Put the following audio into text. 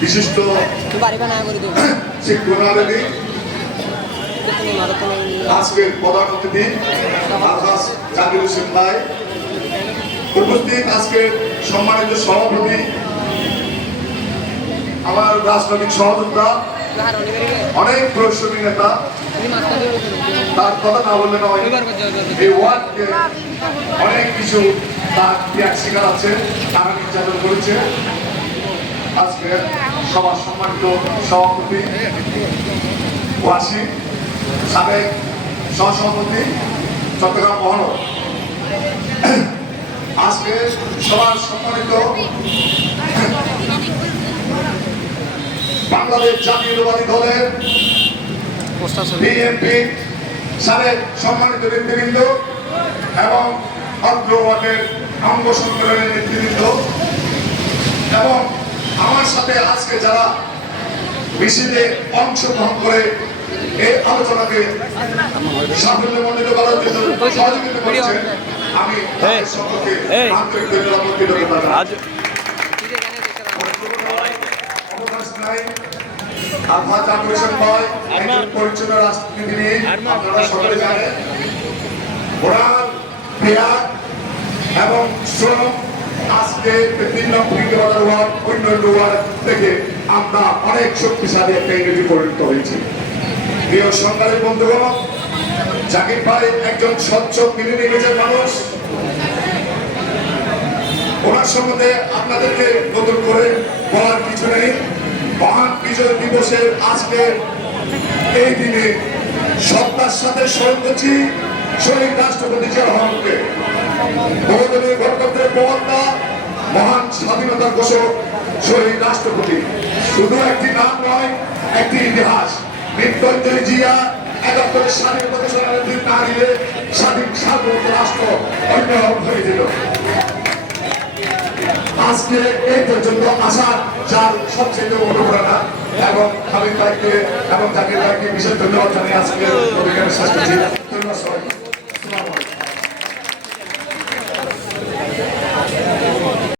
বিশিষ্ট শিক্ষণালী আজকের প্রধান অতিথি আলহাস জাকির হোসেন ভাই। উপস্থিত আজকের সম্মানিত সভাপতি আমার রাজনৈতিক সহযোদ্ধা অনেক প্রশ্রমী নেতা। তার কথা না বললে নয় এই ওয়ার্ডকে অনেক কিছু তার ত্যাগ স্বীকার আছে তারা নির্যাতন করেছে। আজকের সবার সম্মানিত সভাপতি ওয়াসি সাবেক সহসভাপতি চট্টগ্রাম মহানগর আজকে সবার সম্মানিত বাংলাদেশ জাতীয়তাবাদী দলের বিএনপি সাবেক সম্মানিত নেতৃবৃন্দ এবং অগ্রওয়ার্ডের অঙ্গ সম্মেলনের নেতৃবৃন্দ এবং আমার সাথে আজকে যারা মিছিলে অংশগ্রহণ করে এই আলোচনাকে সাফল্য মন্ডিত করার জন্য সহযোগিতা করেছেন আমি সকলকে আন্তরিক ধন্যবাদ নিয়ে ওরা এবং শ্রম আজকে তিন নম্বর বাজার ওয়ার্ড অন্যান্য ওয়ার্ড থেকে আমরা অনেক শক্তিশালী একটা ইংরেজি পরিণত হয়েছি। প্রিয় সরকারের বন্ধুগণ, জাকির ভাই একজন স্বচ্ছ মিলে নিবেজের মানুষ। ওনার সম্বন্ধে আপনাদেরকে নতুন করে বলার কিছু নেই। মহান বিজয় দিবসের আজকে এই দিনে সত্তার সাথে স্মরণ করছি শহীদ রাষ্ট্রপতি জিয়া রহমানকে বহুদলীয় গণতন্ত্রের প্রবক্তা স্বাধীনতার ঘোষক, শহীদ রাষ্ট্রপতি। শুধু একটি নাম নয়, একটি ইতিহাস। মৃত্যুঞ্জয় জিয়া একাত্তরের স্বাধীনতা ঘোষণার দিন না দিলে স্বাধীন সার্বভৌম রাষ্ট্র হয়ে দিল আজকে এই পর্যন্ত আসার যার সবচেয়ে অনুপ্রেরণা এবং খালিদ ভাইকে এবং জাকির ভাইকে বিশেষ ধন্যবাদ জানিয়ে আজকে শেষ করছি। ধন্যবাদ